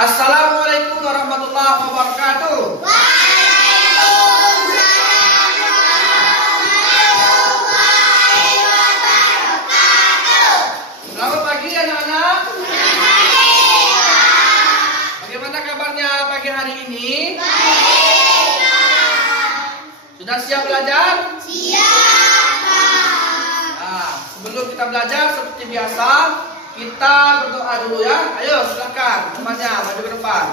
Assalamualaikum warahmatullahi wabarakatuh. Waalaikumsalam warahmatullahi wabarakatuh. Selamat pagi anak-anak. Bagaimana kabarnya pagi hari ini? Baik. Sudah siap belajar? Siap. Nah, sebelum kita belajar seperti biasa, kita berdoa dulu ya. Ayo silakan temannya maju ke depan.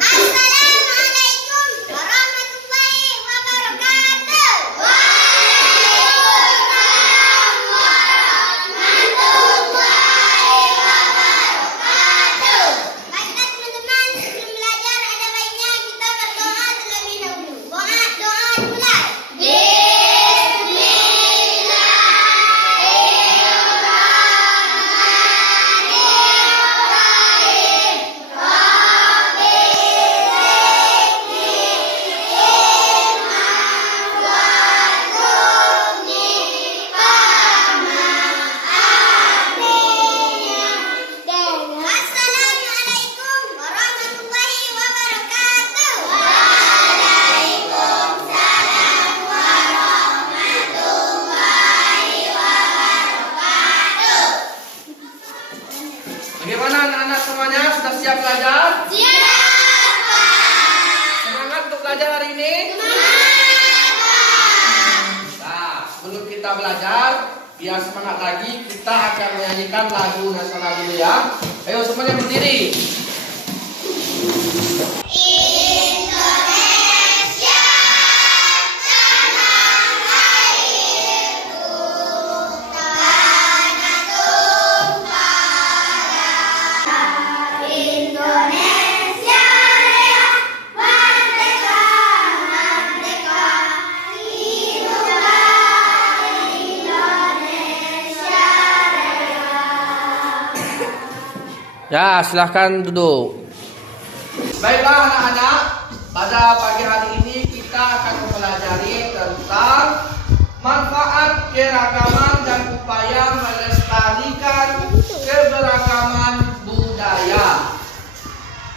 Assalamualaikum warahmatullahi wabarakatuh. Waalaikumsalam warahmatullahi wabarakatuh. Baiklah teman-teman, sebelum belajar ada baiknya kita berdoa terlebih dahulu. Doa dimulai. Assalamualaikum warahmatullahi wabarakatuh. Waalaikumsalam warahmatullahi wabarakatuh. Bagaimana anak-anak semuanya? Sudah siap belajar? Siap, Pak. Semangat untuk belajar hari ini? Semangat. Nah, sebelum kita belajar, biar semangat lagi, kita akan menyanyikan lagu nasional dulu ya. Ayo semuanya berdiri. Indonesia, tanah airku, tanah tumpah darah. Indonesia raya, merdeka, merdeka, hiduplah Indonesia raya. Ya, silahkan duduk. Baiklah anak-anak, pada pagi hari ini kita akan mempelajari tentang manfaat keragaman dan upaya melestarikan keberagaman budaya.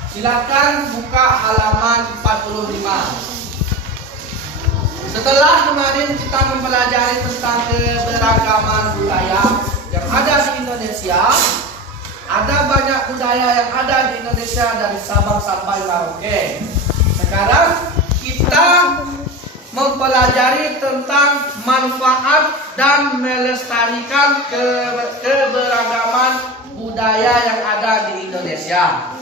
Silakan buka halaman 45. Setelah kemarin kita mempelajari tentang keberagaman budaya yang ada di Indonesia, ada banyak budaya yang ada di Indonesia dari Sabang sampai Merauke. Sekarang kita mempelajari tentang manfaat dan melestarikan keberagaman budaya yang ada di Indonesia.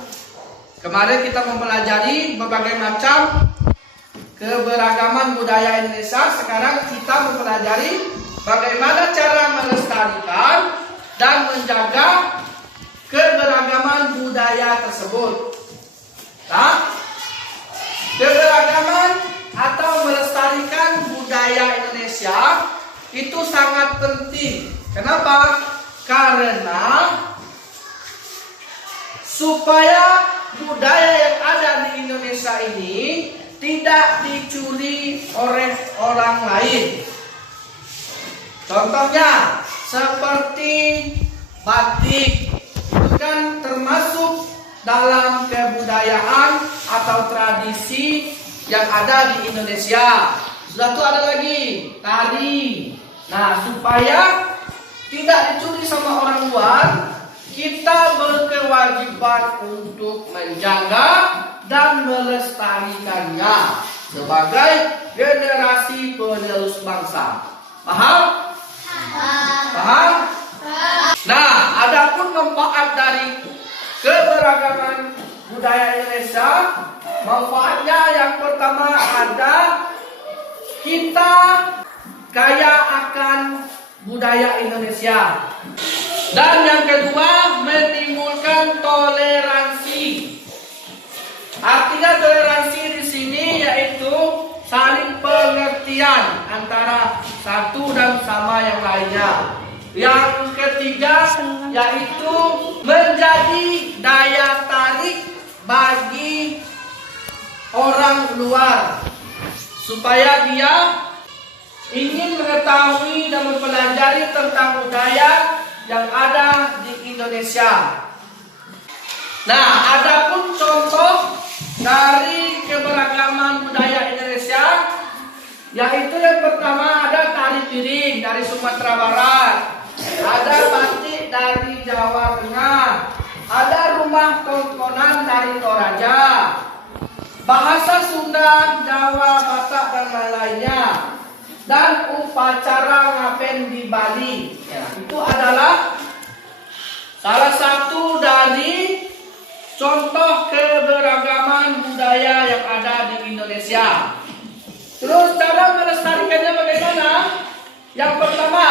Kemarin kita mempelajari berbagai macam keberagaman budaya Indonesia. Sekarang kita mempelajari bagaimana cara melestarikan dan menjaga keberagaman budaya tersebut. Nah, keberagaman atau melestarikan budaya Indonesia itu sangat penting. Kenapa? Karena supaya budaya yang ada di Indonesia ini tidak dicuri oleh orang lain. Contohnya seperti batik, itu kan termasuk dalam kebudayaan atau tradisi yang ada di Indonesia. Sudah tuh ada lagi tari. Nah, supaya tidak dicuri sama orang luar, kita berkewajiban untuk menjaga dan melestarikannya sebagai generasi penerus bangsa. Paham? Paham? Nah, adapun manfaat dari keberagaman budaya Indonesia, manfaatnya yang pertama ada kita kaya akan budaya Indonesia. Dan yang kedua, menimbulkan toleransi. Artinya toleransi di sini yaitu saling pengertian antara satu dan sama yang lainnya. Yang ketiga yaitu menjadi daya tarik bagi orang luar supaya dia ingin mengetahui dan mempelajari tentang budaya yang ada di Indonesia. Nah, adapun contoh dari keberagaman budaya Indonesia, yaitu yang pertama ada tari piring dari Sumatera Barat, ada batik dari Jawa Tengah, ada rumah tontonan dari Toraja, bahasa Sunda, Jawa, Batak dan lain-lainnya, dan upacara ngapen di Bali. Ya, itu adalah salah satu dari contoh keberagaman budaya yang ada di Indonesia. Terus cara melestarikannya bagaimana? Yang pertama,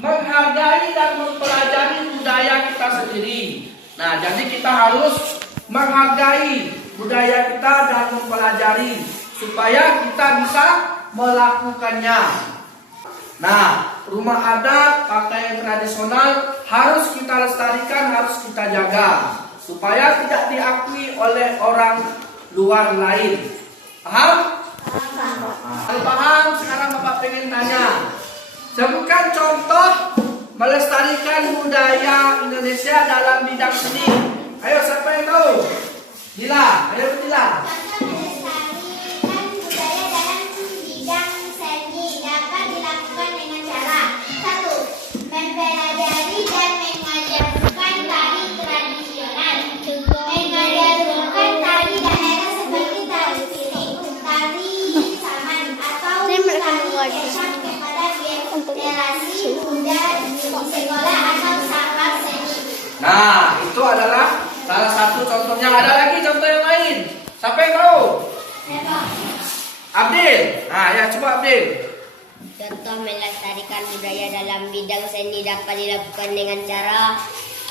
menghargai dan mempelajari budaya kita sendiri. Nah, jadi kita harus menghargai budaya kita dan mempelajari supaya kita bisa melakukannya. Nah, rumah adat, pakaian tradisional harus kita lestarikan, harus kita jaga supaya tidak diakui oleh orang luar lain. Paham? Kalau paham, sekarang Bapak pengen tanya. Sebutkan contoh melestarikan budaya Indonesia dalam bidang seni. Ayo, siapa yang tahu? Dila, ayo Dila. Contoh melestarikan budaya dalam bidang seni dapat dilakukan dengan cara 1. Mempelajari dan mengajarkan tari tradisional. Mengajarkan tari daerah seperti tari piring, tari saman, atau tari esok kepada generasi muda di sekolah atau sabak seni. Nah, itu adalah salah satu contohnya. Ada lagi contoh yang lain. Siapa yang tahu? Abdil. Nah, ya coba Abdil. Contoh melestarikan budaya dalam bidang seni dapat dilakukan dengan cara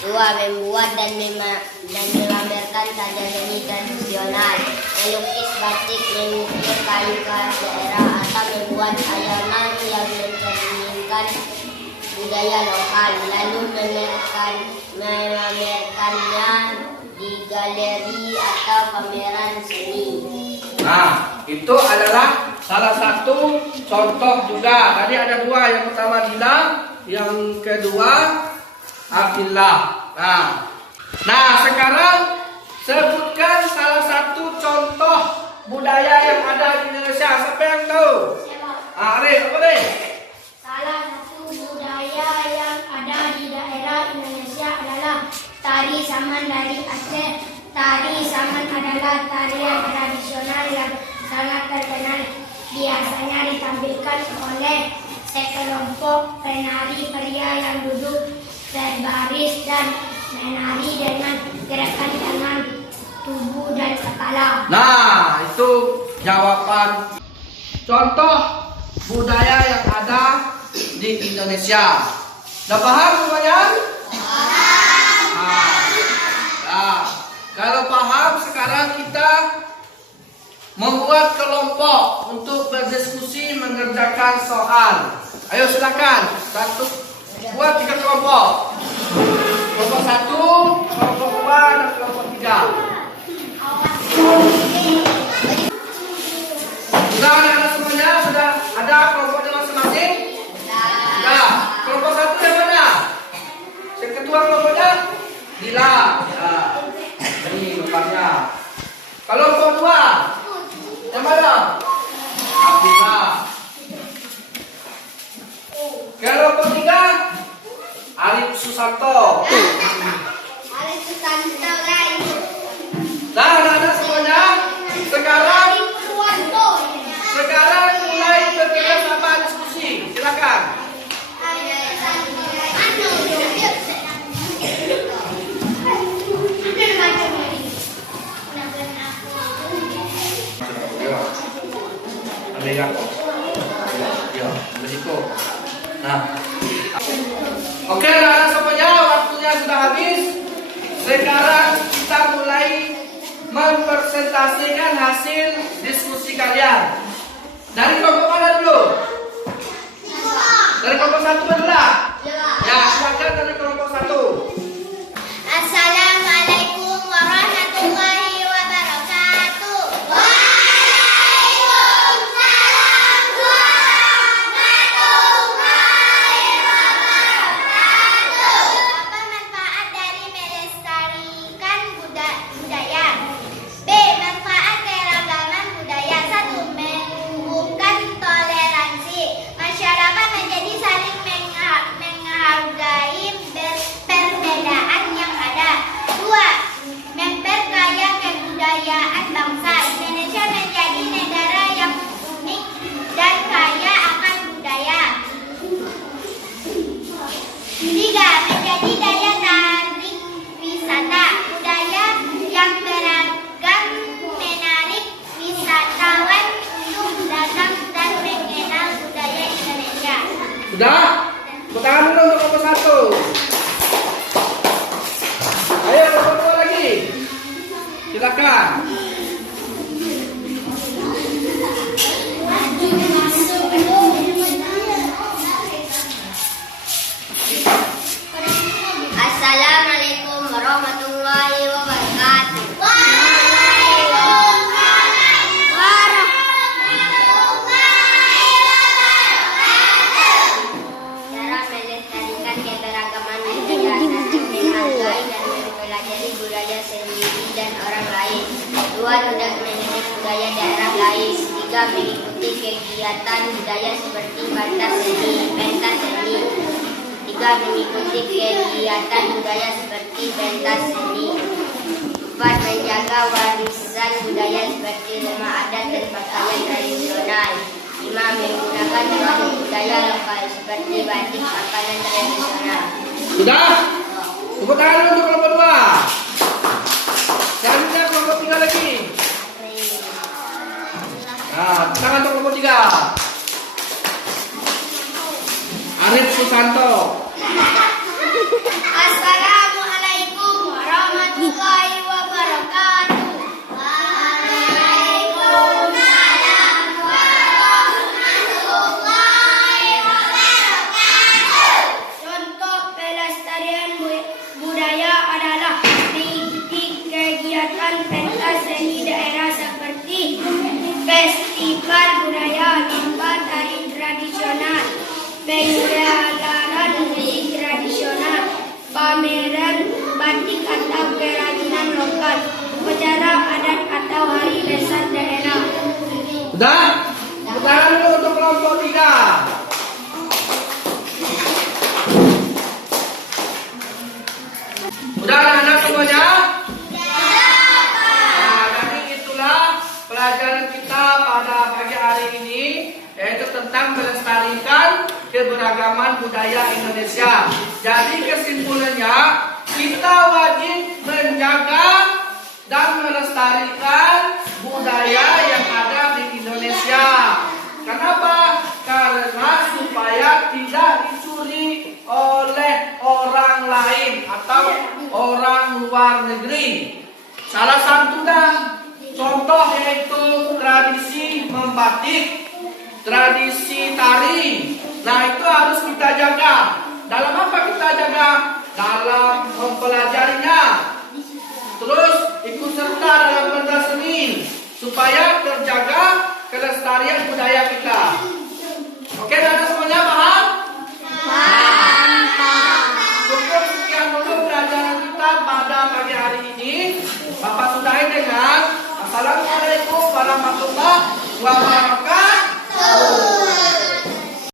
2. Membuat dan memamerkan saja seni tradisional, melukis batik, mengukir kayu khas daerah, atau membuat ayunan yang mencerminkan budaya lokal, lalu memamerkannya di galeri atau pameran seni. Nah, itu adalah salah satu contoh juga. Tadi ada 2, yang pertama Dila, yang kedua Abdillah. Nah, sekarang sebutkan salah satu contoh budaya yang ada di Indonesia. Siapa yang tahu? Arif, apa deh? Salah satu budaya yang ada di daerah Indonesia adalah tari saman dari Aceh. Tari saman adalah tarian tradisional yang sangat terkenal. Biasanya ditampilkan oleh sekelompok penari pria yang duduk berbaris dan menari dengan gerakan tangan, tubuh dan kepala. Nah, itu jawaban contoh budaya yang ada di Indonesia. Udah paham semuanya? Nah, kalau paham, sekarang kita membuat kelompok untuk berdiskusi mengerjakan soal. Ayo silakan. Buat 3 kelompok. Kelompok 1, kelompok 2, dan kelompok 3. Sudah anak-anak semuanya? Sudah ada kelompoknya masing-masing? Sudah. Kelompok 1 yang mana? Yang ketua kelompoknya? Dila. Ya. Ini bapaknya. Kelompok 2 yang mana? Abdullah. Kelompok 3 Arif Susanto. Arif Susanto lain. Nah, anak-anak semuanya, sekarang mulai bergerak sama diskusi. Silakan. Amerika. Ya, Meksiko. Nah, oke, anak-anak semuanya, waktunya sudah habis. Sekarang kita mulai mempresentasikan hasil diskusi kalian. Dari kelompok mana dulu? Dari kelompok 1 dulu lah. Ya, silakan dari kelompok 1. Assalamualaikum warahmatullahi wabarakatuh. Apa manfaat dari Silakan. Assalamualaikum warahmatullahi wabarakatuh. Cara melestarikan keberagaman budaya dengan menghargai dan mempelajari budaya sendiri dan orang lain. 2. Tidak mendidik budaya daerah lain. 3. Mengikuti kegiatan budaya seperti pentas seni. 3. Mengikuti kegiatan budaya seperti pentas seni. 4. Menjaga warisan budaya seperti rumah adat dan pakaian tradisional. 5. Menggunakan bahan budaya lokal seperti batik makanan tradisional. Sudah? Tepuk tangan dulu untuk kelompok 2. Selanjutnya kelompok 3 lagi. Nah, tangan untuk kelompok 3. Arif Susanto. Assalamualaikum warahmatullahi wabarakatuh. Waalaikumsalam warahmatullahi wabarakatuh. Contoh pelestarian budaya adalah mengikuti kegiatan pentas seni daerah seperti festival budaya, lomba tari tradisional, penggelaran musik tradisional, pameran batik atau kerajinan lokal, upacara adat atau hari besar daerah. Sudah? Tepuk tangan dulu untuk kelompok 3. Sudah anak-anak semuanya? Nah, jadi itulah pelajaran kita pada pagi hari ini, yaitu tentang melestarikan keberagaman budaya Indonesia. Jadi kesimpulannya, kita wajib menjaga dan melestarikan budaya yang ada di Indonesia. Kenapa? Karena supaya tidak dicuri oleh orang lain atau orang luar negeri. Salah satu contoh yaitu tradisi membatik, tradisi tari. Nah, itu harus kita jaga.